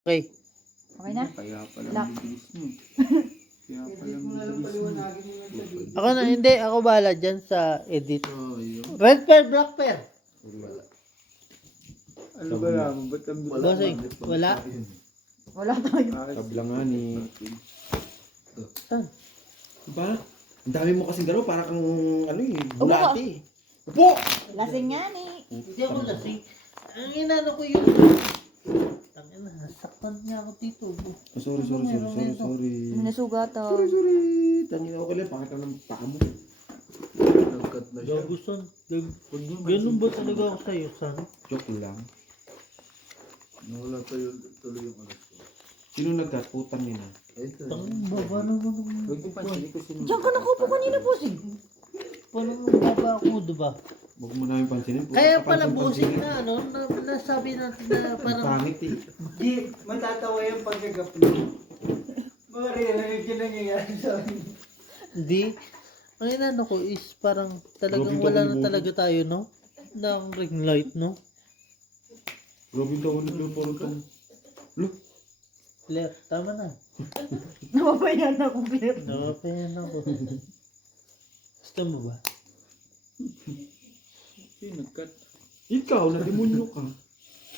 Okay. Okay na? Kaya pala Lock. bilis mo. Kaya pala bilis mo. Ako na, hindi. Ako bahala dyan sa edit. Oh, yun. Red pair, black pair. Ano ba naman? Ba't ang bilis? Bossing, wala? Wala tayo. Kablangani. Saan? Diba? Ang dami mo kasing galaw, para kang ano eh, Upo ka. bulati. Upo! Lasing nga ni. Hindi ako lasing. Ang inano ko yung... Tangina, nasaktan niya ako dito. Oh, sorry. Minasugatan. Sorry. Tangin ako lang, pakita ng paa mo. Nagkat na siya. Gago son. Ganun ba talaga ako sa'yo, son? Joke lang. Nawala tayo tuloy yung alas ko. Sino nagkat? Putang nina. Ito. Tangin, baba naman ng... Huwag yung pansinin kasi Diyan ka nakupo kanina, bossing. Paano baba ako, diba? Huwag mo namin pansinin. Puta Kaya ka pala pansin-pansinin. bossing na, ano, nasabi natin na Ang parang... pangit eh. Di, matatawa yung pagkagapli. Maririnig yung nangyayari sa akin. Hindi. Ang inano ko is parang talagang Robin wala Hood na mo. talaga tayo, no? Ng ring light, no? Robin daw, ano yung puro tong... Look, Claire, tama na. Napapayan na akong pinip. Nakapayan ako. Gusto mo ba? Sino nagkat? ikaw, na-demonyo ka.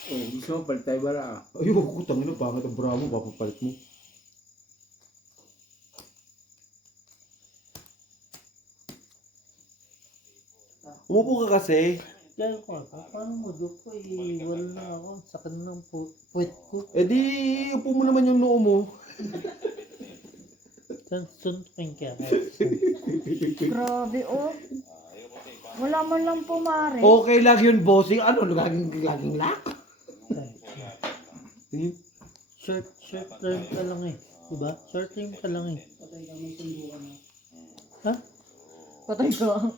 Oh, gusto mo palitay bara. Ayoko, tangin na, pangit ang bra mo, papapalit mo. Umupo ka kasi. Kaya ko ako, paano mo doon ko, wala na ako, sakit ng puwet ko. Eh di, upo mo naman yung noo mo. Suntukin kaya. Grabe, oh. Wala man lang pumare. Okay lang yun, bossing. Ano, laging lock? Sige. Short term ka lang eh. Diba? Short term ka lang eh. Ha? Patay ka.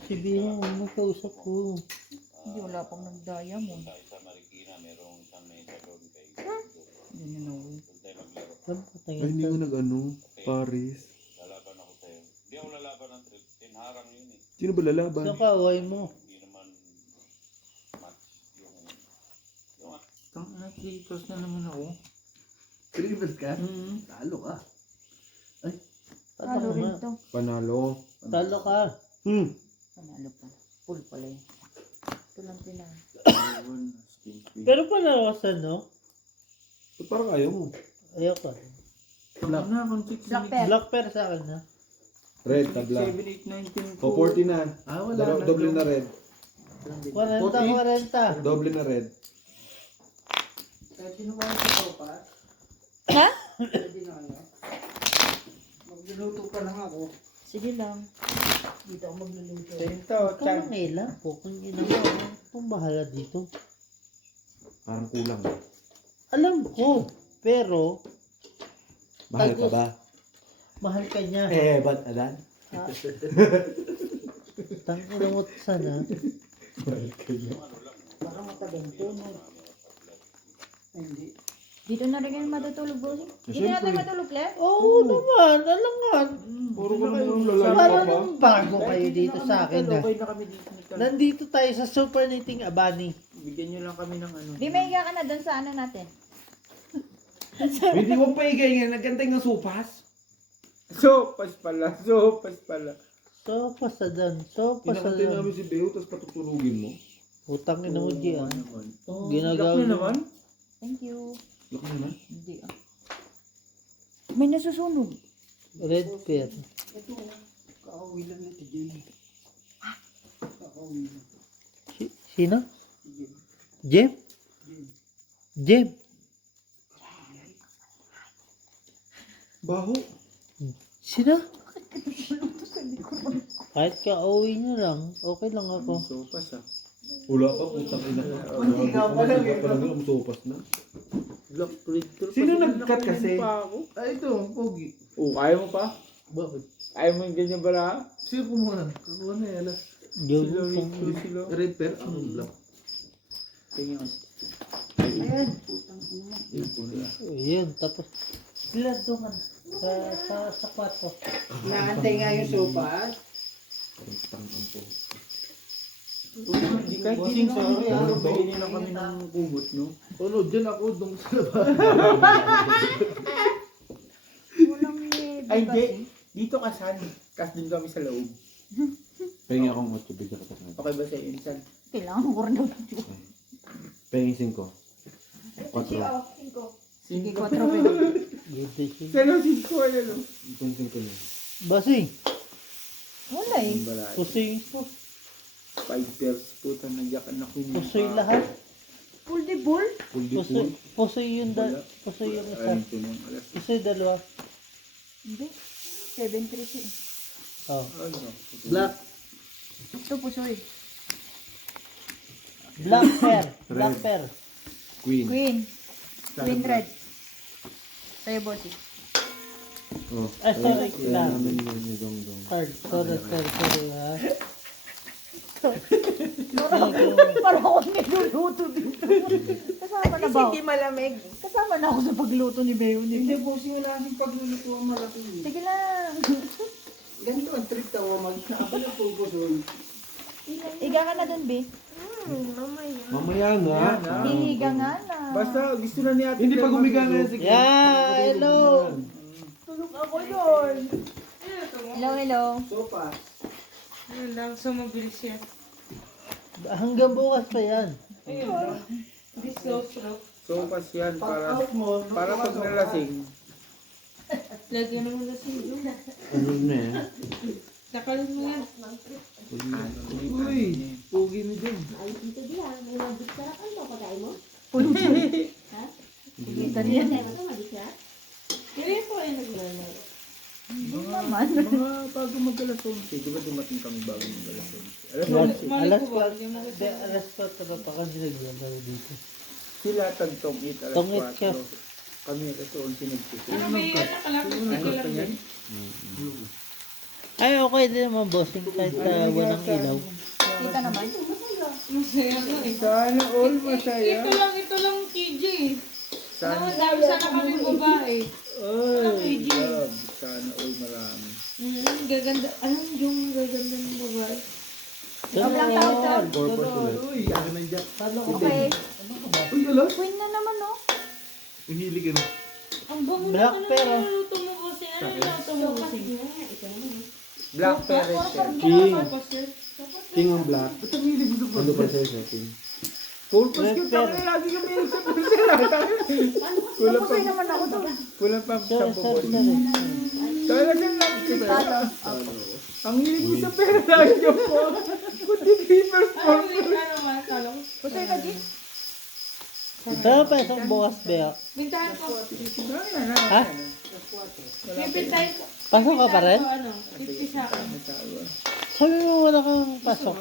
Sabihin mo, magkausap ko. Hindi, wala pang nag-diamond. Hindi na uwi. Saan Ay, patingin hindi ka? mo nag-ano, Paris. Lalaban ako sa'yo. Hindi ako lalaban ng trip. Tinharang yun eh. Sino ba lalaban? Saan ka away mo? Hindi naman match yung... Tang na, 3 toss na naman ako. Tribal ka? Hmm. Talo ka. Talo Talo rin nga. to. Panalo. Talo ka. Panalo pa. Full pala yun. Ito lang pinang. Pero panalo ka sa no? Ba't parang ayaw mo? Ayaw ka. Black na, kung 6, Black pair. Black pair sa akin ha. Red, tabla. 7, 8, 9, 10, O, 40 na. Ah, wala na. Doble na red. 40. Doble na red. Kahit sino ba yung ikaw pa? Ha? Pwede na kayo. Magluluto pa lang ako. Sige lang. Dito ako magluluto. Ito, Ikaw lang ilan po. Kung ina mo, kung bahala dito. Parang kulang. Alam ko. Pero, Mahal ka ba? mahal ka niya. Ba't adan? Tangina mo sana. Baka matagal to, no? Ay, hindi. Dito na rin kayo matutulog, bossing. Dito Siyempre. na tayo matulog, Claire. Oo naman. Alam nga. Puro ka naman lalayo Para ka ba? nang bago kayo dito sa akin ha. Okay na kami dito. Nandito tayo sa Super Knitting Abani. Bigyan nyo lang kami ng ano. Di may ka na doon sa ano natin. Hindi mo pa igay nga, nagkantay ng sopas. Sopas pala, sopas pala. Sopa sa dan. Sopa sa Kinakantay dan. namin si Beo, tapos patutulugin mo. Utang ina mo, G, ah. naman. Ginagawa Black na mo. naman? Thank you. Look mo na. Hindi ah. May nasusunog. Red pair. Ito, kakauwi lang ito, Jim. Kakauwi lang. Sino? Jim. Jem? Jim. Jem? Baho. Sino? Kahit ka-uwi nyo lang, okay lang ako. Sopas ah. Wala ka, putang ina ka. Kunti ka pa lang eh. Parang yung sopas na. Black Predator. Sino Pati nag-cut Black kasi? pa ako. Ah, ito, pogi. Oh, kaya mo pa? Bakit? Kaya mo yung ganyan ba na? Sino kumuha? Kakuha na yan. Yo, Sila utang Rico, sila. Red pair? Ako black. Tingnan. Ayan. Putang ina. Yun po na. Yun, tapos. Sila doon ka sa kwarto. Naantay nga yung sopas. Putang ang po. Kahit di na kami, bili lang kami ng kumot, no? Ano, dyan ako, dong sa labas. Walang may Ay, kasi. dito ka, San. Kasi din kami sa loob. Pengi akong 8, bigyan ka pa. Okay ba sa'yo, Insan? Kailangan ko rin daw. Pengi 5. 4. Sige, 4 pero. Ganda siya. Sano, 5, ano, no? Ito yung 5 niya. Basing. Wala eh. Ang balay. Pusing po. 5 pairs, puta, nagyakan na ko. Pusoy lahat. Full de ball? Full di Pusoy. full. Pusoy yung Wala. pusoy yung isa. Ayun, tunong alas. Pusoy dalawa. Hindi. 730 eh. Oh. Ano? Black. Ito pusoy. Black pair. Black Red. pair. Queen. Queen. Queen red. Sa'yo, bossy. Oh. Ah, sorry. Kaya namin yun ni Dong Dong. Card. Sorry ha. Parang ako niluluto dito. Kasama na ba? Hindi malamig. Kasama na ako sa pagluto ni Beo. Hindi po, wala kasing pagluluto ang malaki. Sige lang. Ganito ang trick tawa mag-ako na po po doon. Iga ka na dun, Be. Mamaya na. Yan, ah. Ihiga nga na. Basta gusto na ni Ate Hindi pa Kel gumiga na matulog. sige. Yeah, hello. Tulog ako yun. Hello, hello. Sopa. Yun lang, so mabilis yan. Hanggang bukas pa yan. Ayun. This so slow. So, pas yan Pag para out mo, para pag nalasing. Lagyan naman na si Jun. Ano na yan? Sakalin mo yan. Uy, Pugi mo dyan. Kita niya. Kaya po ay naglalaro. Naman. mga bago mag-alas 11. Di ba dumating kami bago mag-alas 11? Alas Mali 11. ko ba? Yung mga Hindi, alas 4 pa kami naglalaro dito. Sila tag-tongit alas Tongit ka. 4. Kami alas 11 nagpito. ano ba yan? Nakalapit ko lang din. Ay, okay din naman, bossing. Kahit walang ilaw. Kita naman. Masaya nga eh. Sana all masaya. Ito lang KJ. Sana, Ang dami sana kami babae. ay, love. Sana all marami. Gaganda. Anong yung gaganda ng babae? Sobrang tawag. Purpose ulit. Uy, akin ang jack. Okay. Uy, alas? Queen na naman, no? Hihilig yun. Ang bango Black na pero. niluluto mo kasi. Ano niluluto mo kasi? Black parrot siya. King. Tapos yun. King ang black. Ano pa sa'yo siya, King? Purpose ka tayo lagi kami sa pulsera. Kulang pa. naman ako doon. Kulang pa Sorry, sa sorry, pupon. sorry. Talagang lang kita. Ang hilig mo sa pera lagi ka po. Kundi papers po. Ano nga, talo ko. Pusoy ka, G? Saan pa isang bukas, Bea? Bintahan ko. Ha? May bintahan ko. Pasok ka pa rin? Ano, 50 sa akin. Sabi mo wala kang pasok.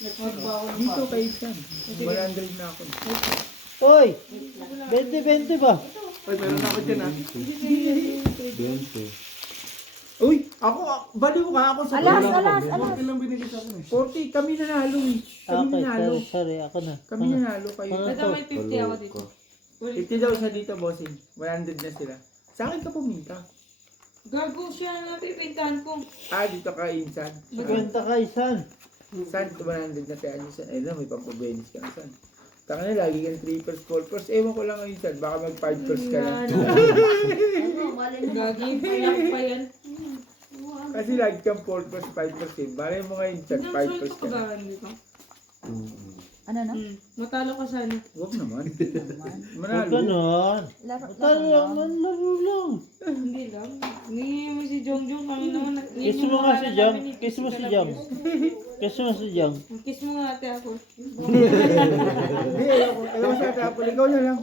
Dito kay Sam. 100 na ako. Oy! 20-20 ba? Uy, meron ako dyan ha. Bente. Uy, ako, baliw ka ako sa Alas, pera. alas, alas. Bakit lang binigay sa akin eh? 40, kami nanalo eh. Kami Okay, nanalo. sorry, ako na. Kami nanalo kayo. Ano Ito to? may 50 ako dito. 50 daw siya dito, bossing. 100 na sila. Sa akin ka puminta. Gago siya na pipintahan ko. Ah, dito ka, Insan. Kwenta ka, Isan. San, 100 na kaya niyo. Ayun na, may pampabenis ka na, San. Taka na, lagi kang 3 pers, 4 pers. Ewan ko lang ngayon, San. Baka mag 5 pers ka lang. Gagi, payak pa yan. Kasi lagi kang 4 pers, 5 pers eh. Balay mo ngayon, San, 5 pers ka na. Hindi ba? Ano na? Matalo ka sana. Huwag naman. Naman. Huwag Manalo. ganon. Laro, Talo laro lang, lang. laro lang. Hindi lang. Hindi mo si Jongjong kami naman. Kiss mo nga si Jong. Kiss mo si Jong. Kiss mo si Jong. Kiss mo nga ate ako. Hindi, ayaw ko sa tapol. Ikaw na lang.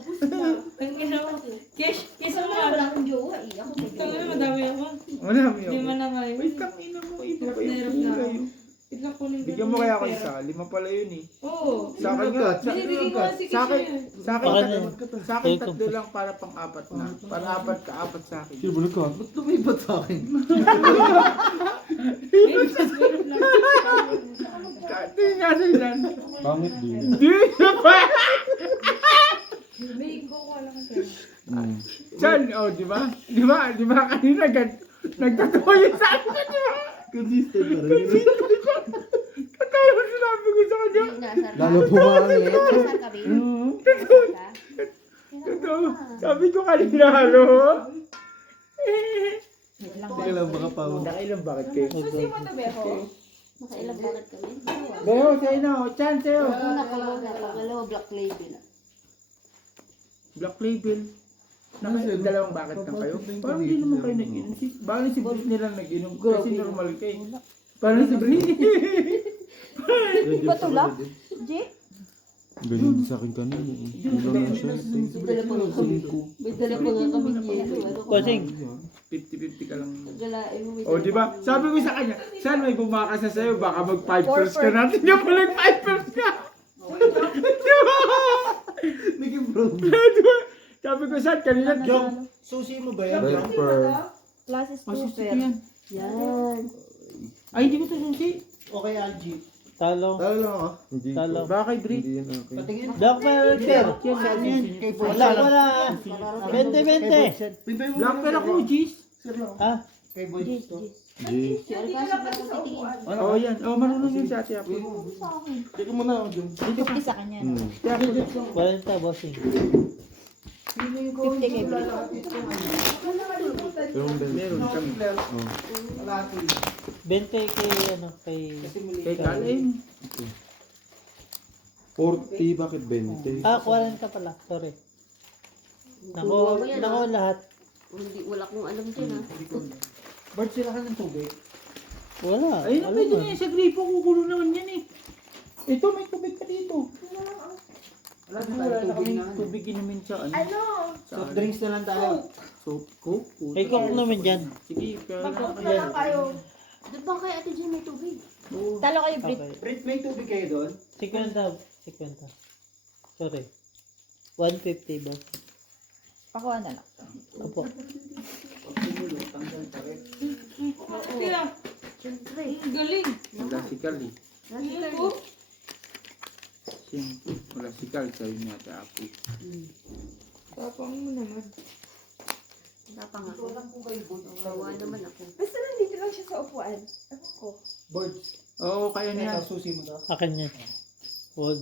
Ang ginawa. Kiss mo nga. Wala akong jowa eh. Ako madami ako. Marami Hindi ako. man na kayo. Wait, tang ina mo. Ito pa yung Hirap na kulay. ako. Tignan ko lang. Bigyan mo kaya ako isa. 5 pala yun eh. Oo. Sa akin nga. Binibigay ko nga si Sa akin, Kiss sa akin, Baka tatlo, sa akin tatlo lang para pang-apat na. Pang-apat ka, apat sa akin. Sino ba nagka? Ba't lumipat sa akin? Hindi nga sila. Pangit din. Hindi na pa! May ko wala kang pera. Chan, oh, di ba? Di ba? Di ba kanina nagtatawa yun sa akin, di ba? Consistent pa rin. Katawa sinabi ko sa Nasar ka. Lalo pumangit. Nasar ka, babe. Hmm. Nasar ka. Totoo. Sabi ko kanina, halo. Teka lang, baka pa. Nakailan bakit kayo? Susi mo to, Beho. Nakailang bakit kami? Beho, sa'yo na. Chance sa'yo. Nakalawa black label. Black label. Dalawang bakit na kayo? Parang hindi naman kayo nag-inom. Bakit si Brit nila nag-inom? Kasi normal kayo. Parang si Brit. Batulak? G? Ganyan din sa akin kanina eh. Ulo ng shirt eh. May dala pa nga kami yelo. Kosing. 50-50 ka lang. Galain mo. O, di ba? Sabi ko sa kanya, saan may bumakas na sa'yo? Baka mag-5 first ka natin. Hindi mo nag-5 first ka. Di ba? Naging brown. Di ba? Sabi ko saan kanina. Jong, susi mo ba yan? Jong? Rapper. Classes Masusi 2 yan. Yan. Ay, hindi ko ito susi. Okay, Algie. Talo. Talo lang ako. Hindi Talo. ko. Baka kay Brit. Hindi yan akin. Patingin. Black Panther. Saan yan? Kay Boy. Wala, wala. 20-20. Pintay mo. Black pero ako, Gis. Sir lang. Ha? Kay Boy. G. Si Arcas ba ako titingin? Oo, yan. Oo, marunong yun sa ate ako. Teka mo na ako dyan. 50 sa kanya. No? 40, bossing. 50 kay Bri. Pero Meron kami. Malaki. 20 kay, ano, kay... Kay Kalim. 40, bakit 20? Ah, 40 pala. Sorry. Nako lahat. Hindi, wala kong alam dyan ha. Bart, sila ka ng tubig. Wala. Ayun na, Alam pwede mo. na yan sa gripo. Kukulo naman yan eh. Ito, may tubig pa dito. Wala Wala na na tubig kami na. tubig inumin sa ano. Soft drinks na lang tayo. So, coke. May coke naman dyan. Sige, kaya Mag-cook lang. na lang kayo. Doon ba kay Ate Jen may tubig? Talo kayo, Brit. Okay. Brit, may tubig kayo doon? 50. Sorry. 150 ba? Pakuha na lang. Opo. Siyempre. Galing. Wala si Carl eh. Nasa Siyempre, wala si Carl. Sabi niya ate Apo. Tapang mo naman. Tapang ako. Kawa naman ako. Basta nandito lang siya sa upuan. Ewan ko. Birds. Oo, kaya niya. Ito, susi mo to. Akin yan. Wag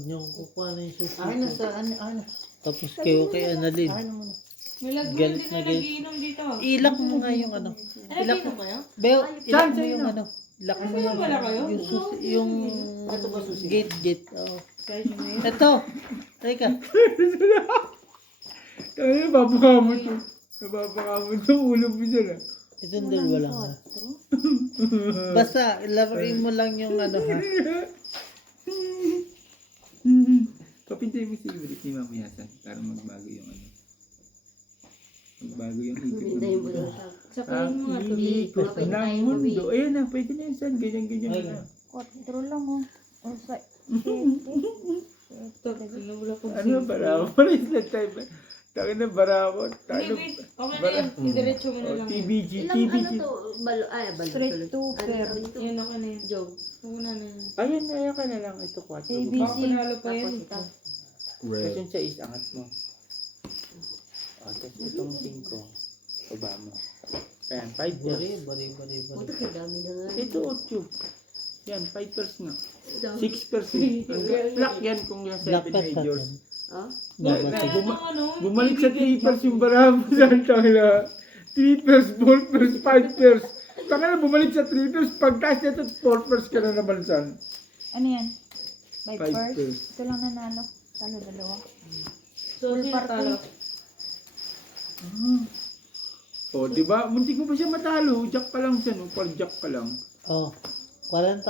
niyong kukuha na yung susi. Akin na sa, ano? Tapos kayo kay Annalyn. Akin na muna. May lagman Galit din na na galit. nagiinom dito. Ilak mo nga yung ano. Ilak mo. Nagiinom kayo? Beo, ilak Saan? mo Saan yung na? ano. Ilak mo Saan wala kayo? yung susi, yung Ito ba susi? gate. Oh. Ito. Teka. Kaya nababakamot yung. Nababakamot yung ulo mo siya na. Itong dalawa lang ha. Basta, laruin mo lang yung ano ha. Kapintay mo si Brit ni Mama Yasan para magbago yung ano. Magbago yung isip Hindi mo. mo daw siya. Sakayin mo nga Hindi ito. ko ng mundo. Ayan na, pwede na yan San. Ganyan Ay. na. 4 lang oh. O sa... Wala pong Ano, barako? Paris na tayo. Taka na barako. Hindi, wait. Okay na yan. Diretso mo na lang. TBG. Ilang ano TBG. to? Balo, balo. Straight tuloy. to Ano pair. tawag nito? Yan, okay na yan. Jog. Una na yan. Ayan, ayan ka na lang. Ito 4. ABC. Baka panalo pa yan. Tapos ito. Kasi Red. sa is, angat mo. O, tapos itong 5. Baba mo. Ayan, 5 Bari. Puto kay dami na nga. Ito 8. Yan, 5 nga. Dami. 6%. Black yan kung yung Black 7 Pet majors. Ah? Babati. Bumalik sa 3 yung baramo sa tangla. 3 4 5 Tangla, bumalik sa 3 pagtaas nito 4 ka na naman san. Ano yan? By 5 first? Ito lang nanalo. Talo dalawa. So, Full sino party. talo? O, di ba? Muntik mo pa siya matalo. Jack pa lang siya, no? Par jack pa lang. Oh. 40.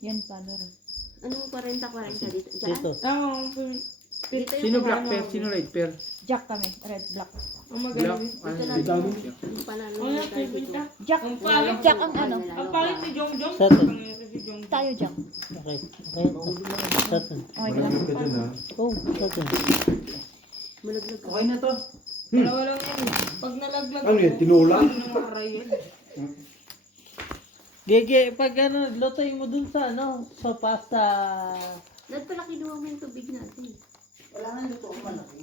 Yan, talo rin. Anong 40-40 dito? Diyan? Dito. Tama. Dito yung Sino black panalo. pair? Sino red pair? Jack kami. Red, black. Ang Black. magaling. Ano? na. Dito. Yung panalo Ano na na, tayo dito. pinta? Jack. Ang pangit. Jack ang ano. Ang pangit ni Jong Jong. Satan. Pangyayari si Jong Jong. Tayo, Jack. Okay. Satan. Okay ka lang. Malamig ka dyan ha. Oh, Satan. Malaglag ka. Okay na to. Dalawa lang yan. Pag nalaglag Ano yan, tinola? Ano naman aray yan? Gege, pag ano, lutoy mo dun sa ano, sopa sa... Dahil pala kinuha mo yung tubig natin. Wala nga luto ang malaki.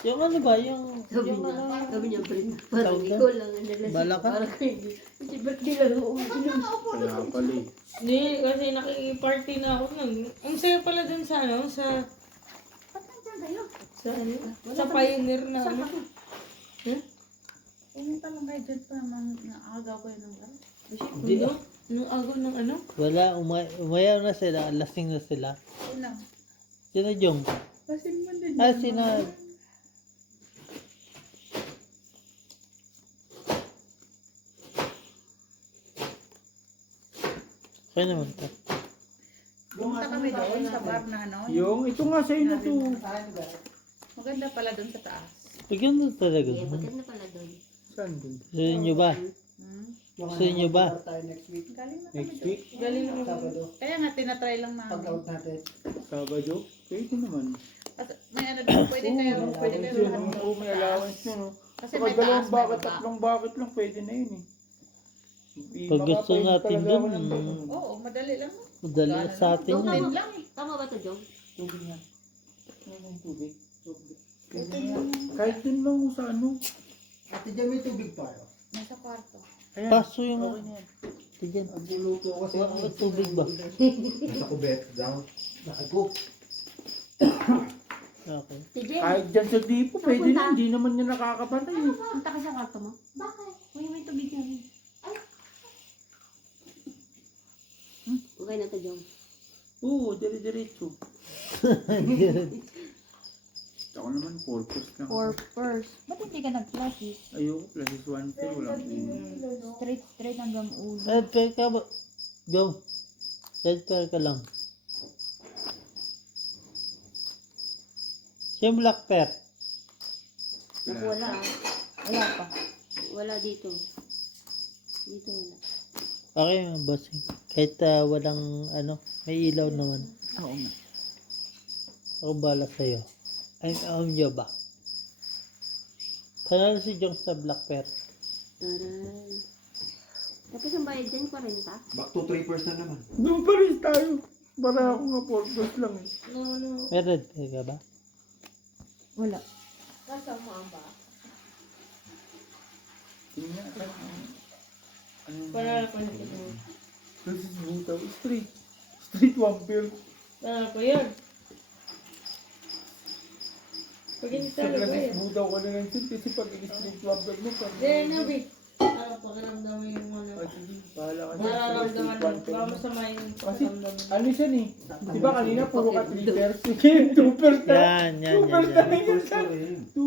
Yung ano ba, yung Sabi niya, Brent, parang ikaw lang ang nalasing. Bala ka? Parang hindi. Kasi birthday lang ako. Kaya pala eh. Hindi, kasi nakikiparty na ako nun. Ang saya pala dun sa ano, sa ano, sa Pioneer na ano. Pumunta lang kayo dyan pa, naagaw ko yun ng gano'n. Di, Nung agaw ng ano? wala, umayaw na sila, lasing na sila. Sino? Sino Jong? Pasin mo din. Ah, sino? Kaya naman to. Pumunta kami doon sa bar na ano. Yung, ito nga sa'yo na to. Maganda pala doon sa taas. Bigyan mo talaga. Eh, maganda pala doon. Saan dun? Gusto nyo ba? Gusto nyo ba? Tayo next week. Galing na kami Next doon. week? Galing mo. Sabado. Kaya nga, tinatry lang namin. Pag-out natin. Sabado? Pwede naman. Kasi may ano doon, pwede kayo lahat Oo, doon. may allowance yun. Oh. Kasi Saka may taas, dalawang may bakit, baba. tatlong bakit lang pwede na yun eh. Pag gusto Makapayag natin talaga dun, ako ng ganun. Oo, madali lang. madali sa atin Tama yun. ba? lang eh. Tama ba ito, Jong? Tubig nga. Ano yung tubig? Kahit dun lang sa ano. Ate dyan may tubig pa. Nasa kwarto. Ayan. Paso yung Okay na yan. Tigyan. Nagluluto kasi Wala ka tubig ba? Nasa kubet down. Nakago. Okay. TJ, Kahit dyan sa dipo, pwede na. Hindi naman niya nakakapatay. eh. punta ka sa kwarto mo? Bakit? Uy, may tubig na rin. Okay na to, Jong. Oo, dire-diretso. Ako naman, purpose lang. First. Ba't hindi ka nag-classes? Ayoko, plus is 1 pay, walang pay. Straight hanggang ulo. Red pair ka ba? Jong. Red pair ka lang. Yung black pair. Naku, wala ah. Wala pa. Wala dito. Dito wala. Okay mga bossing. Kahit walang ano, may ilaw naman. Oo nga. Ako bala sa'yo. Ay, nyo ba? Panalo si Jong sa black pair. Taray. Tapos ang bayad dyan, 40? Back to 3% na naman. Doon pa rin tayo. Para ako nga purpose lang eh. No. May red pair ka ba? Wala. Tingnan natin. Ano Panalo pa ito. Plus is butaw. Street. Street wampir. Panalo pa yun. Pag hindi Sa talaga plus is yan. butaw ka na lang din. Kasi pag street wampir mo, pag... Then, Nabi. Ano, pakiramdam mo yung ano. Ah, sige, bahala ka na. Nararamdaman mo. Street Baka wampir. masama yung Kasi, pakiramdam mo. ano siya ni? Di ba kanina puro ka 3 pairs? Sige, 2 pairs na. Yan, yan, 2 yan. pairs na yan. lang yun sa.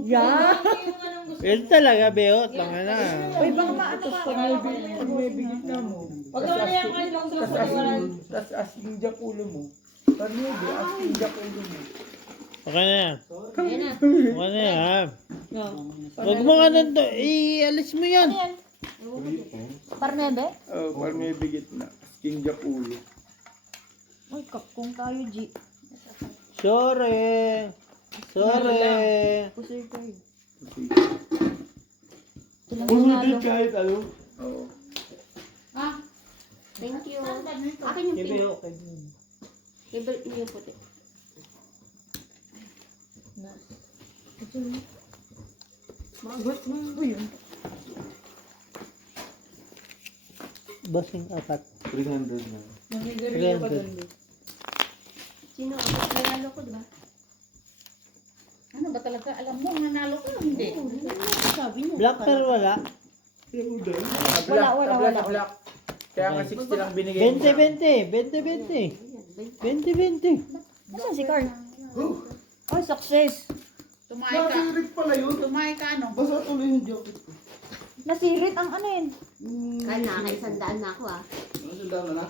Yeah! Yung anong gusto Yun talaga, Beo. Tanga na. Uy, baka maano ka. Pag may bigit na mo. Huwag naman yan kayo lang sa pagkawalan. Tas asking jack ulo mo. Pag may asking jack ulo mo. Okay na yan. Ayan na. Okay na yan. Huwag mo nga nando. Ialis mo yan. Parnebe? Oh, pag may bigit na. Asking jack ulo. Uy, kakong tayo, G. Sorry. Sorry. Pusoy kayo. Puso din kahit ano. Oo. Thank you. Akin yung pink. okay. Favorite mo yung puti. Bossing apat. 300 na. Magigarilyo ka doon. Sino ako? Nanalo ko, diba? Ano ba talaga? Alam mo, nanalo ka? Hindi. Sabi niya. Black pair wala. Wala. Black. Kaya nga 60 lang binigay 20-20. 20-20. 20-20. Nasaan si Carl? Oh, success. Tumahay ka. Nasirit pala yun. Tumahay ka ano? Basta tuloy yung jacket ko. Nasirit ang ano yun. Kaya nakakaisandaan na ako ah. Ano sandaan na na?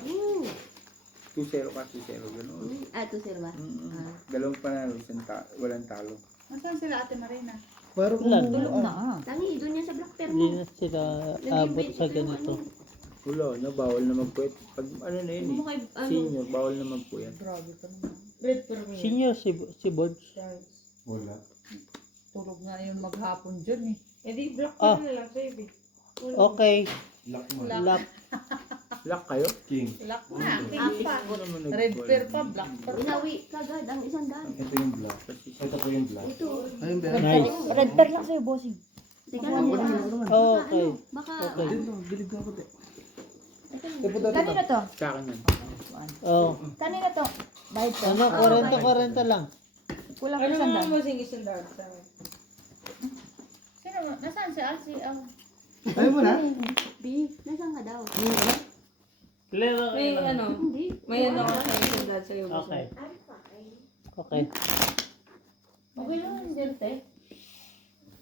2-0 ka, 2-0. Gano'n. 2-0 ba? Dalawang panalo, walang talo. Nasaan sila Ate Marina? Parang Wala. Tulog na ah. Tangi, doon yan sa black pair Hindi mo. na sila abot sa ganito. Wala na, bawal na magpuwet. Pag ano na yun Mo kay, ano, senior, bawal na magpuwet. Grabe ka naman. Red per me. Senior si Bodge. Wala. Tulog na yung maghapon dyan eh. Eh di black Ah. per na lang, baby. Okay. Lock mo. Lock. Black kayo? King. Black na. Pink pa. Ako naman Red pear pa, black pear pa. Inawi kagad ang 100. Ito yung black. Ito po yung black. Ito. Ayun ba? Nice. Red pear lang sa'yo, bossing. Teka lang. Oh, okay. Baka, Okay. Bilib ka ako, te. Kanino to? Sa akin yan. Oh. Kanino to? Bayad to? Ano, 40 lang. Kulang Ano ko naman sandal. bossing isandaan sa akin? Sino? Nasaan si Alci? Ayaw mo na? B, nasaan ka daw? Clear May ano, Hindi. may ano ako sa isandaan sa'yo. Okay. Okay. Okay lang, hindi te.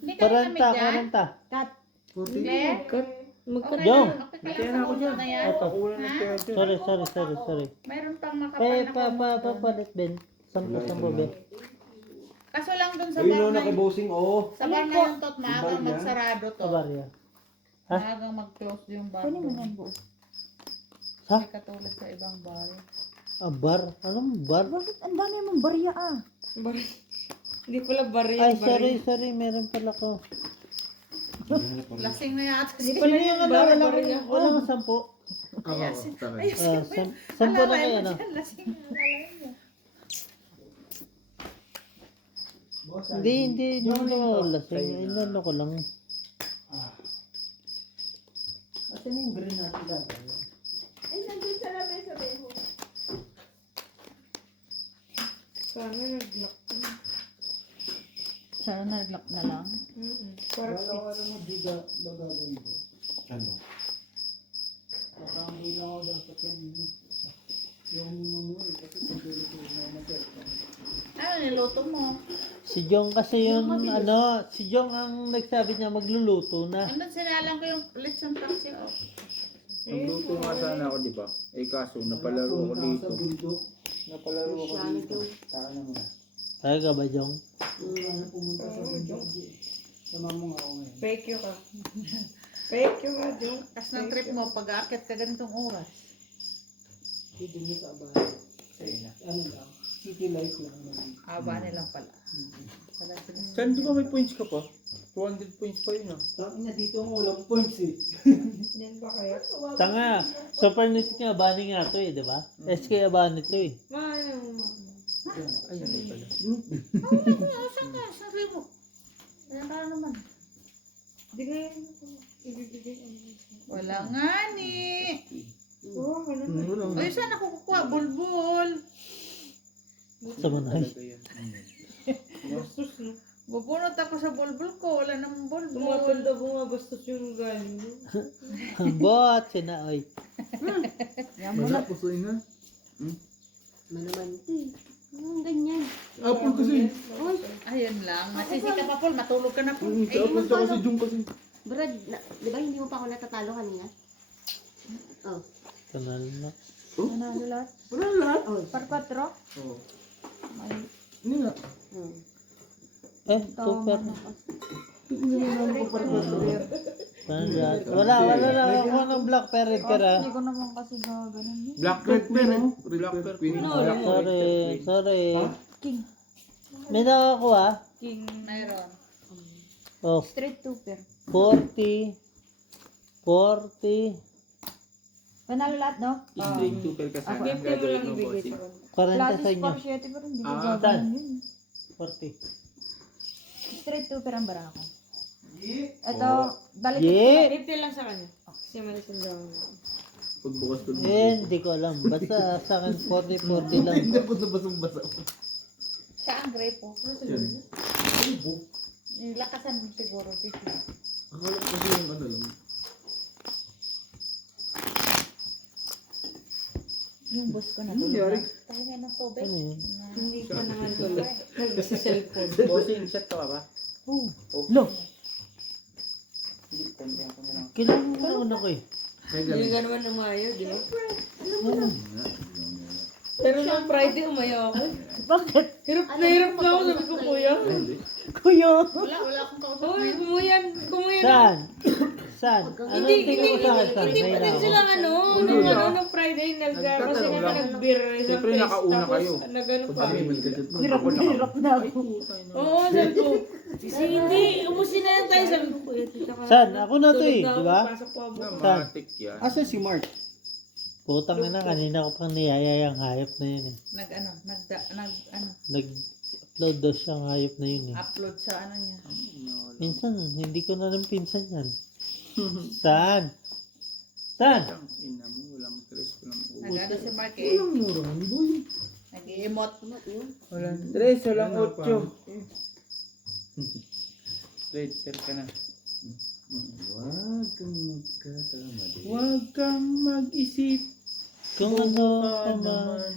Hindi ka rin 40. Cut. 40. Magkano? Jong. Kaya na ako dyan. Pakulan na kaya dyan. Sorry. Mayroon pang Papalit, Ben. Sampo, Ben. Kaso lang dun sa Ayun bar o, na yun. nakibosing, oo. Sa bar na yung tot, maagang Bar yan? magsarado to. Kabarya. Ha? Maagang mag-close yung bar. Kunin mo doon. na ang buo. Ha? Hindi katulad sa ibang bar. Bar? Anong bar? Bakit ang dami mong barya ah? Hindi pala bari. Ay, sorry. Meron pala ko. Lasing na yata. Hindi pala yung bari. Wala nga 10. Sampo na kayo, ano? Lasing na alala mo. Hindi naman lasing. Inano ko lang. Ate na yung green natin lang. Sana nag-lock. Sana nag-lock na lang. Para Wala ka naman di gagawin ko. Ano? Baka hindi lang ako dapat yung mamuhay kasi sa dulo ko na nag-get. Ano niluto mo? Si Jong kasi yung si Jong ang nagsabi niya magluluto na. Andun sinalang ko yung lechon taxi oh. Nagluto nga sana ako, di ba? Eh kaso, napalaro ako dito. Sa bundok. Napalaro ako dito. Saka na muna. Kaya ka ba, Jong? Kaya pumunta sa bundok. Sama mo nga ako ngayon. fake you ka. Fake you ka, Jong. Kas ng trip mo, pag-aakit ka ganitong oras. Hindi mo sa abaya. Ano lang. City life lang. Haba nilang pala. Wala sinas- Saan di ba may points ka pa? 200 points pa yun ah. Tangin na dito ako walang points eh. Yan ba kaya? Tanga, Super Nitty nga, Abani nga to eh, di ba? SK Abani to eh. Maano mo? Ayun na pala. Saan ka? Saan kayo mo? Kaya ka naman. Hindi ko yan ibibigay. Wala nga ni. Oo, wala na. Ay, saan ako kukuha? Bulbul. Sa manay. Talaga yan. Bastos, no? Bubunot ako sa bulbul ko. Wala namang bulbul. Tumatanda ko nga bastos yung galing mo. Bot, sinaoy. Yan mo na. pusoy na. Manaman. Ganyan. Apple kasi. Ayun lang. Masisi ka pa, Paul. Matulog ka na, Paul. Si Apple tsaka si Jung kasi. Brad, di ba hindi mo pa ako natatalo kanina? Oh. Kanal na. Nanalo lahat. Wala lahat. Oh. Par 4. Oo. Ay, Hindi nga. Hmm. Super. Hindi na naman ko parang Wala ako ng black parrot ka ra. hindi ko naman kasi gaganon. Black red pen oh. Black red pen. Sorry. King. May nakakuha. King. Mayroon. Oh, Straight 2 pair. 40. Panalo lahat, no? Straight to per kasi ang 50 mo gagawin lang mo ibigay bossing. sa 40 kanya. sa inyo. Plus 7 pero hindi ko Ah, gaganon yun. 40. Straight 2 pair ang bara ako. Ito, balik Yeah. 50 lang sa kanya. Kasi may isang Pagbukas ko Hindi ko alam. Basta sa akin 40 lang. Hindi po na basang-basa. Siya ang grepo. Nilakasan mo siguro. Bigla. Akala ko kasi yung ano lang. Yung boss ko na Ano tulog nangyari? na. Tayo nga ng tubig. Ano yun? Hindi ko naman tulog. Nag-cellphone. Bossing, set ka ba? Oh. Oh. Lo. Hindi, tandihan ko na lang. Kailangan mo na una ko eh. Hindi ka naman umayo, di ba? Pero nung Friday umayo ako. Bakit? Hirap na hirap na ako, sabi ko, kuya. Kuya. Wala akong kausap Uy, kumuyan na. Saan? Saan? Ano Hindi saan? pa din sila nung Friday, kasi nga nag-beer sa Siyempre, place. nakauna kayo. Tapos, nagano pa. Hirap na ako. Oo, sabi ko. Kasi hindi, umusin na yan tayo. Sabi ko, kuya, tita ka. Saan? Ako na to eh, Tulog na di ba? ako, pasok po ako. Matik yan. Asa si Mark? Putang ina, kanina ko pang niyaya yung hayop na yun eh. Nag-upload daw siya ang hayop na yun eh. Upload sa ano niya. Minsan, hindi ko na rin pinsan yan. Saan? Saan? Ang ina mo, walang stress, walang ulo. Nag-ano si Mark eh. Walang mura, boy. Nag-i-emote. Walang stress, walang utyo. Later ka na. Wag kang magkakamali. Huwag kang mag-isip. Kung ano ka man.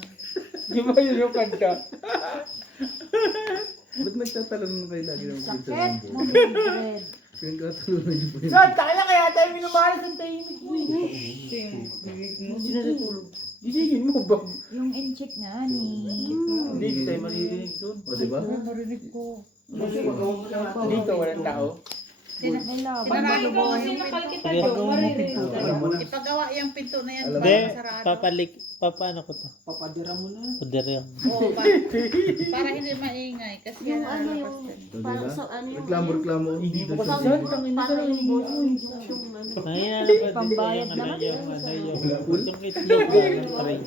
Di ba yun yung kanta? Ba't nagtatalon kayo lagi ng Sakit mo, Mildred. Pinagkatalunan niyo po yun. Saan? Taka na kaya tayo minumahal sa tahimik mo eh. Sino natulog? Isigin mo ba? Yung in-check nga ni. Hindi tayo maririnig doon. O, diba? Narinig ko. Dito walang tao. Sinarahin ko kasi nakalkita yun. Maririnig tayo. Ipagawa yung pinto na yan. Hindi, papaano ko to? Papadira mo na. Padere yan. Oo, para hindi maingay. Kasi Yung yan, ano lalabas yung, din. parang sa ano yung, Reklamo. Hindi daw siya. Saan? Tangin na sa parang lang yung boss, yung ano. Mahina na ba Pambayad yung naman. yung itlog ko ng tray.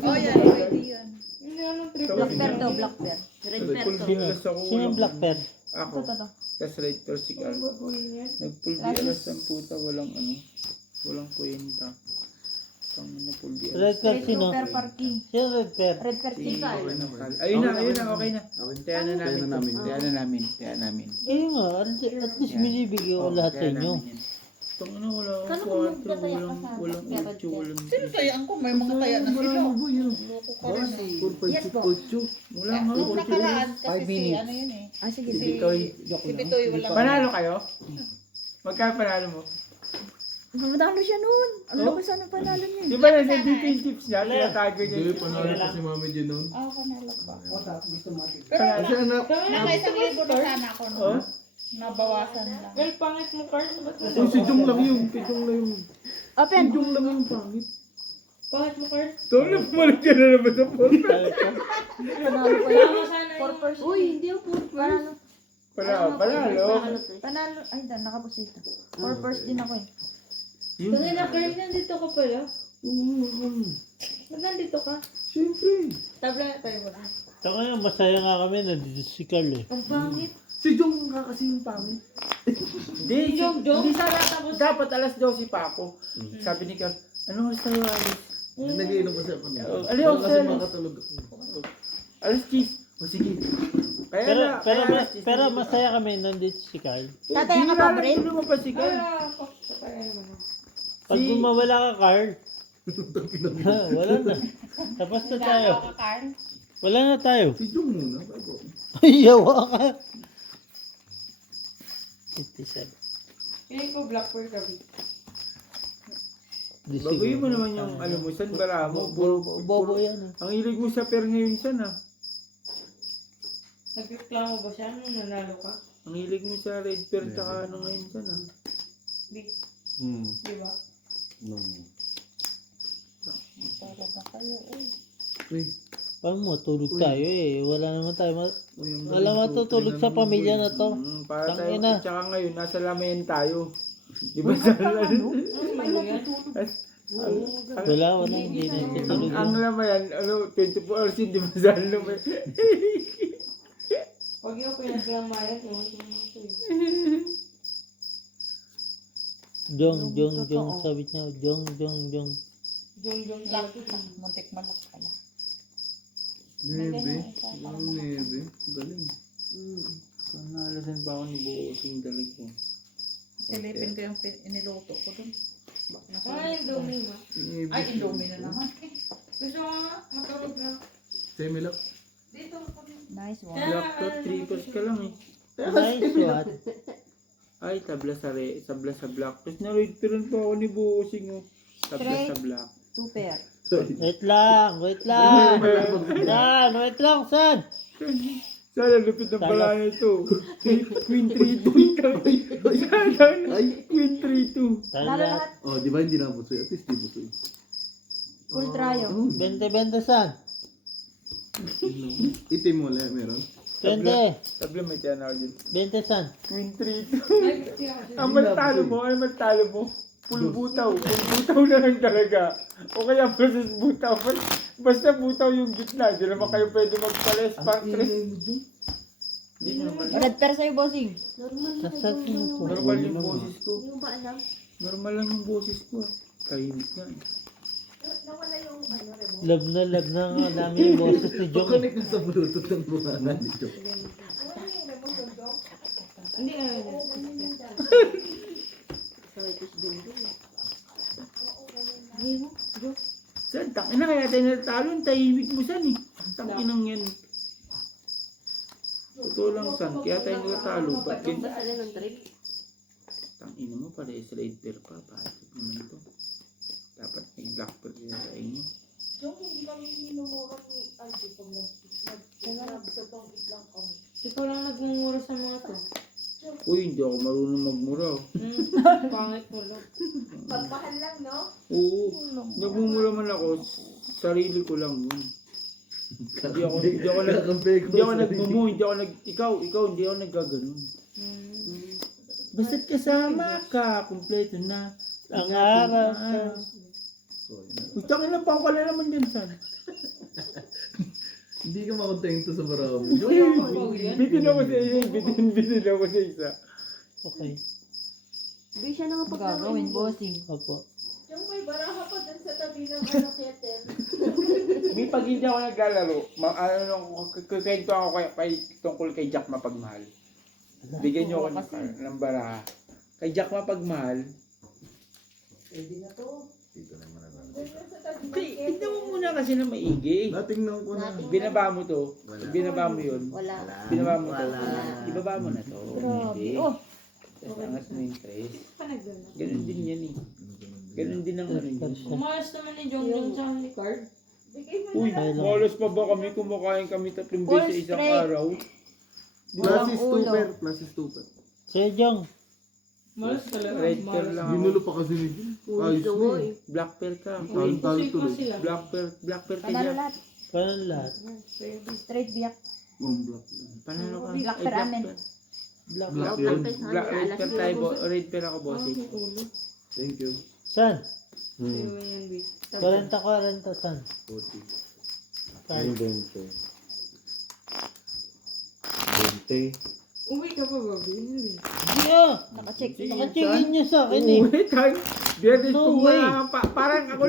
Oh, yan. Pwede yan. Hindi ano trip. Black bear to, black bear. Red pear to. Pulbilas ako. Sino yung black pear? Ako. Ito. Tapos red pear si Carl. Nagpulbilas ang puta. Walang ano. Walang kwenta. Pangin na pulbilas. Red pear sino? Red pear parking. Sino red pear? Red pear Si chicken. Carl. Ayun na, okay na. Tiyan na Tiyan na namin. namin. Tiyan namin. Eh nga, at least binibigay ko lahat sa inyo. Itong ano, wala akong Kano kung kwarto, magtataya ka walang sa walang Red utyo, Pear? walang... Sino tayaan ko? May mga taya na sila. boy. Yun. Loko ka rin eh. 4-5-8. Wala nga, Nung nakaraan kasi 5 si minutes. ano yun eh. Si Bitoy. Si Bitoy walang... Panalo kayo? Magkano panalo mo? Mamadalo siya noon. Ano Oh? ba sana panalo niya? Di ba nasa dito yung tips niya? Tinatago niya. Hindi, panalo pa si Mami Jen noon. Ah, panalo pa. Gusto natin. Pero Kasi anak, nakaisang libo na sana ako Oh? noon. Nabawasan lang. Well, pangit mo, Carl. Ba't mo? si Jong lang yun. Si Jong lang yun. Open! Si Jong lang yung pangit. Pangit mo, Carl. Tulog mo lang ka na naman sa phone. Panalo pa Tama sana Four yun. person. Uy, hindi ako po. Panalo. Panalo. Panalo. Ay, nakabusita. 4 first din ako eh. Tungin na, Carl, nandito ka pala. Oo, Ba't nandito ka? siyempre. Tabla tayo ba? Taka nga, masaya nga kami, nandito si Carl eh. Ang pangit. Si Jong nga kasi yung pangit. Hindi, hindi sana tapos. Dapat alas 12 pa ako. Sabi ni Carl, anong oras tayo alis? Nag-iinom kasi ako. Aliw, Kasi sir. makatulog ako. Alas 10. O sige. Kaya Pero, na, kaya alas 10 pero nandito. masaya kami, nandito si Carl. Tataya ka pa, Bray? Hindi mo pa si Carl. Kaya naman. Pag bumawala ka, Carl, wala na. Tapos na tayo. Nagawa ka, Carl? Wala na tayo. Si Jong muna, bago. Ay, yawa ka. 57. Piling ko Blackbird gabi. Baguhin mo naman yung ano mo, san bara mo. Bobo yan eh. Ang hilig mo sa pair ngayon san ah. Nagreklamo ba siya nung nanalo ka? Ang hilig mo sa red pair tsaka ano ngayon san ah. Di, di ba? Uy, Paano mo, tulog tayo eh. Wala naman tayo. Wala matutulog sa pamilya na to. Para tayo, Tangina. tsaka ngayon, nasa lamayan tayo. Di ba sa Wala, hindi na tutulog ang yun. lamayan, ano, 24 hours yun, di ba sa lamayan? Huwag yung pinaglamayan. Ewan ko naman sa'yo. Jong, sabi niya. Jong. Jong. Muntik malak pala. nebe. Ang nebe. Galing. Nalasan pa ako ni Boosing talaga. Silipin ko yung iniluto ko dun. Bak na Mga Indomie ma. Nebe. Ay, Indomie na naman. Gusto mo nga, matawag na. Semilak. Dito kami. Nice one. Black top, 3 pesos ka lang eh. Nice what? Ay, tabla sa black. Tapos na-read pa ako ni Boosing oh. Tabla sa black. 2 pair. Wait lang. San? Wait lang, San? Sana lupit ng balaya ito. Queen 3-2 kami. Sana Queen 3-2. Lalo Tala. lahat. Oh, di ba hindi na busoy? At least di busoy. Full tryo. 20, San? Itim mo lang, meron. 20. Tabla may tiyan ako dyan. 20, San? Queen 3-2. Ay, siya. Ang matalo mo. full butaw na lang talaga. O kaya process butaw. Basta butaw yung gitna, di naman kayo pwede magpares pang tres. Hindi naman. Red per sa'yo, bossing. Normal yung boses ko. Hindi mo ba alam? Normal lang yung boses ko. Tahimik nga. Nawala yung ano, remote. Lab na nga namin yung boses ni Jong. Connect na sa Bluetooth ng buwangan nito. Wala yung remote yung dog. Hindi, San, tangina kaya tayo natalo, ang tahimik mo san eh. Tanginang yan. Totoo lang san, kaya tayo natalo. Ba't yun? Sala ng trip. Tangina mo, parehas red pair pa. Bakit naman to? Dapat may black pair din sa inyo. Yung hindi kami minumura ni Aldi pag nagtotong itlang kami. ikaw lang nagmumura sa mga to. Uy, hindi ako marunong magmura. Pangit mo lang. Pagmahal lang, no? Oo, nagmumura man ako. Sarili ko lang yun. Hindi ako nagmumu, ikaw, hindi ako naggaganon. Basta't kasama ka, kumpleto na. Ang araw. Utang na pa ka na naman dyan, san. Hindi ka makontento sa marami. Bitin ako sa isa, bitin ako sa isa. Okay. Di siya nakapag Gagawin, bossing. Opo. Yung may baraha pa dun sa tabi ng ano, kettle. May pag hindi ako naglalaro, kukento ako kay tungkol kay Jack Mapagmahal. Bigyan niyo ako ng baraha. Kay Jack Mapagmahal. Pwede na to. Dito naman naman. Tignan mo muna kasi na maigi. Natingnan ko na. Binaba mo to. Wala. Binaba mo yun. Wala. Binaba mo to. Wala. Ibaba mo na to. Hindi. Oh, Tapos angat mo yung trace. Panagdala. Ganun din yan eh. Ganun din ang ano yun. Umayos naman ni Jongjong sa ni Card. Uy, malas pa ba kami kumakain kami 3 beses sa isang straight. araw? Plus is ulo. stupid. Plus is stupid. Sa'yo, Jong. Malas talaga. Red pair lang ako. Ginulo pa kasi ni Jun. Ayos na eh. Black pair ka. Talo-talo Kasi ko tuloy. sila. Black pair ka panalo dyan. lahat. Paano lahat? Straight biyak. Black. Panalo ka. Black Ay, pair amin. Black. Black yun. Red pair tayo. Red pair ako, bossing. Ulo. Thank you. San? Ayun yan, B. 40 san? 40. Card. 20. 20. Uwi ka pa ba, B? Hindi. Hindi ah! Nakacheck. Nakatingin niya sa akin eh. Uy, tayo. Biyernes No po way. parang ako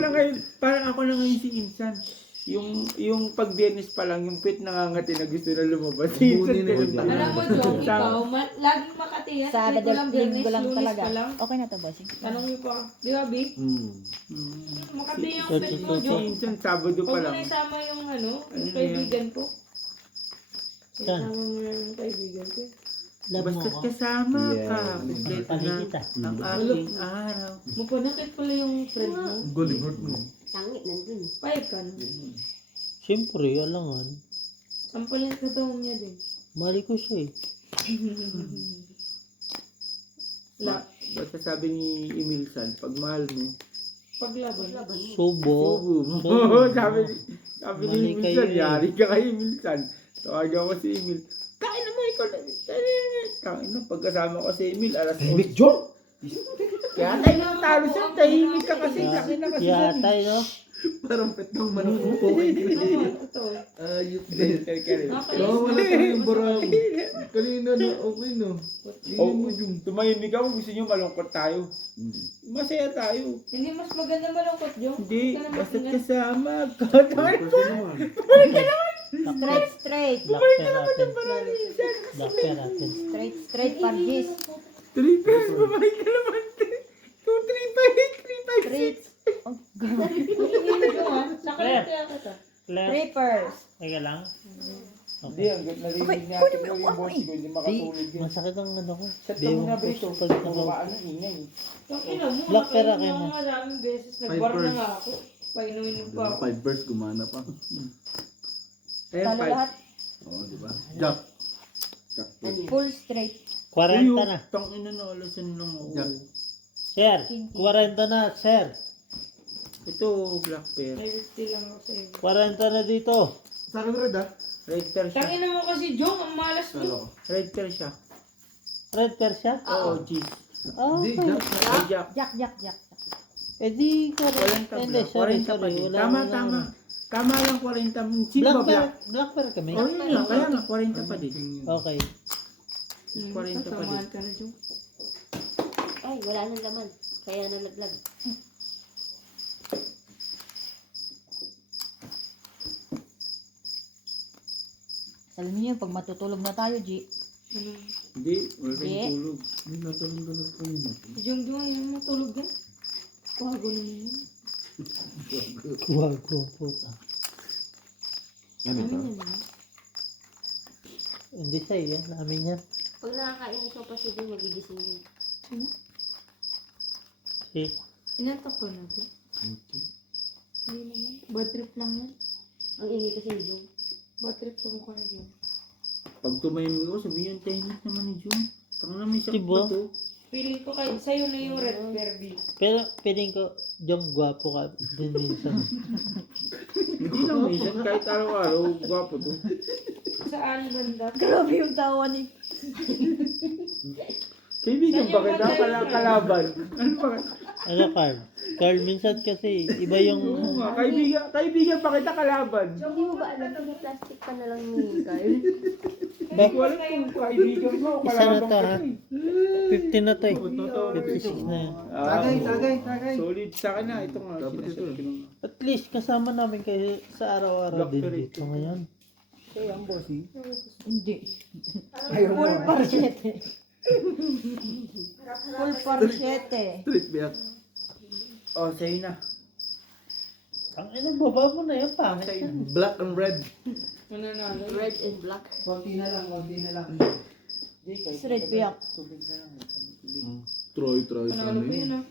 lang ngayon si Insan. Yung pag Biyernes pa lang, yung pit nangangati na gusto na lumabas. Si Insan Bunin na ganun yun. talaga. Alam mo, Jong, ikaw, laging makatiyas. Sabado, Kahit walang Biyernes, linggo lang Lunes talaga. pa lang. Okay na to, bossing. Tanong niyo pa. Di ba, B? Makati yung pet mo, Si Jong. Insan, Sabado pa Huwag mo lang. na isama yung yung Ano kaibigan ko. Saan? Isama mo na yung kaibigan ko. Love mo Basta't ako. kasama Yeah. ka, kumpleto Pali na kita. ang aking araw. Mapanakit pala yung friend mo. Galing hurt mo. Tangit nandun. Payag ka na. Siyempre, alangan. Sampalin ka daw niya din. Mali ko siya eh. Basta sabi ni Emil San, pag mahal mo, Paglaban. Subo. subo. sabi ni Mali Emil kayo San, eh. yari ka kay Emil San. Tawagan ko si Emil. Kain naman ikaw na. Kain na, pagkasama ko si Emil, alas 8. Kaya tayo natalo siya, tahimik ka kasi. Laki na kasi siya. Yatay, no? Parang pet ng manok mo. Ito. Ayop din. Nakakainis Oo, na. wala pa yung barang. Kanina na, okay no. Oh, Inin mo yung... tumahimik ako, gusto nyo malungkot tayo. Masaya tayo. Hindi mas maganda malungkot, Jong. Hindi, Huwag ka na basta't masingat. kasama ka. Straight. Black pair natin. Black pair natin. Straight, pargis. 3 pesos, babalik ka naman. 2, 3, 5, 3, 5, 6. Straight. Hindi mo, ha? Saka kaya kita. Claire, Trippers. teka lang. Hindi, hanggat narinig natin mo yung boss ko, hindi makatulog yun. Masakit ang ano ko. Sa mo na Brito, Pag kung maano ingay. Yung ina mo, Black pera nakainom kayo na na. ako maraming beses. Nag-bar na Pipers. nga ako. Painumin pa ako. 5 verse gumana pa. Ayan, Talo 5. lahat. Oo, di ba? Jack. Jack. Full straight. 40 na. Tang ina na, alasan lang ako. Jack. Sir, 40 na, sir. Ito, black pair. May 50 lang ako sa iyo. 40 na dito. Sa akin red ah. Red pair siya. Tangina mo kasi, Jong, ang malas Talo mo. ko. Red pair siya. Red pair siya? Oo, G. Ah, Hindi, okay. Jack. Ay, Jack. Jack. Eh di, Walang hindi, tabla. sorry, 40 pa sorry. din. Wala, Tama, wala, tama. wala. Tama lang 40. Sino ba black? Black pair kami. Oh, yun lang. Kaya nga, 40 pa din. Okay. 40 pa din. Samahan ka na, Jo. Ay, wala nang laman. Kaya nalaglag. Alam niyo, pag matutulog na tayo, G. Ano? Hindi, wala Hindi. kayong tulog. May natulong ka lang kayo na. Si Jong Jong, ayaw mo tulog yan. Kuhago naman yan. Wag ko puta. Ano Amin ba? yan, diba? Hindi sa'yo yan, namin yan. Pag nakakain ng sopa si Jun, magigising yun. Sino? Si, Inatak ko na, Jo. Okay. Hindi naman. Bad trip lang yan. Ang ingay kasi ni Jun. Bad trip sa mukha ni Jong. Pag tumahimik ko, sabihin yung tahimik naman ni Jun. Tanga na may sakit Diba? ba to? Feeling ko kayo, sa'yo na yung red Barbie. pero piling ko, Jong, gwapo ka din minsan. Hindi lang minsan, kahit araw-araw, gwapo to. Saan banda? Grabe yung tawa ni... Kaibigan ba kita? Kalaban. Ano ba? Ano, Carl? Carl, minsan kasi, iba yung... Oo nga, kaibigan pa kita kalaban. Hindi mo ba alam, plastic ka na lang ni Kyle? Hindi ko alam kung kaibigan mo o Isa na kalaban to, ka ha? eh. 50 na to eh. Totoo. 56 na yan. Tagay, tagay, tagay. Solid sa akin na. Ito nga, Dapat ito sinasabi ko lang. At least, kasama namin kayo sa araw-araw din Blackberry. dito ngayon. Kaya ang bossy. Hindi. Ayaw mo. Full parchete. Full parchete. Street beer. Oh, sa'yo na. Ang ina, baba mo na yun, pangit Sa'yo yan. na. Black and red. Mananalo. Red and black. Konti na lang, konti na lang. Straight piyak. Troy Panalo sana ko yun, yun. ah.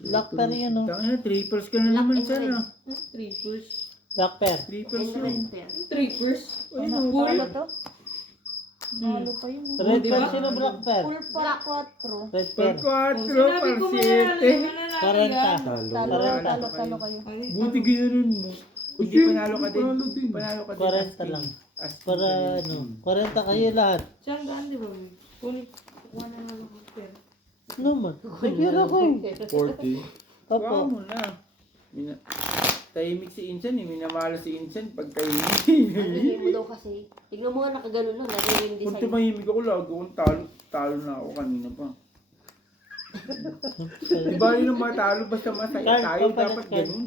Black pair yan, no? Tanga na, trippers ka na naman sana. Trippers. Black pair. Trippers And red yun. pair. Trippers? Ano pala to? Halo pa yun. Red diba? pair, sino black pair? Full par 4. Red Per pair. 4, Sinabi ko per mananalo, 7. mananalo yan. Talo, talo, talo kayo. Buti ginanon mo. Hindi panalo ka din. Panalo din. Panalo ka din. 40 lang. Para ano, 40 kayo lahat. Siyang gaan, di ba? Kunin, kuha na lang ako pera. Ano man? Nagkira ko eh. 40. Kuha Opo. mo na. Tahimik si Insan eh. Minamahal si Insan pag tahimik. Ang ingay mo daw kasi. Tignan mo nga nakaganon lang. Narinig Kung design. tumahimik ako, lagi akong talo. Talo na ako kanina pa. Di ba yun ang matalo? Basta masaya Carl, tayo. papalit Dapat ka. ganun.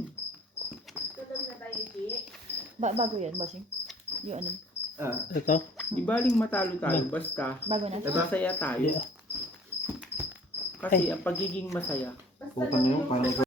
Bago yan, bossing. Yung ano. Ito? Di baling matalo tayo. Basta Bago na. masaya tayo. Yeah. Kasi ang pagiging masaya, Puta na yun, parang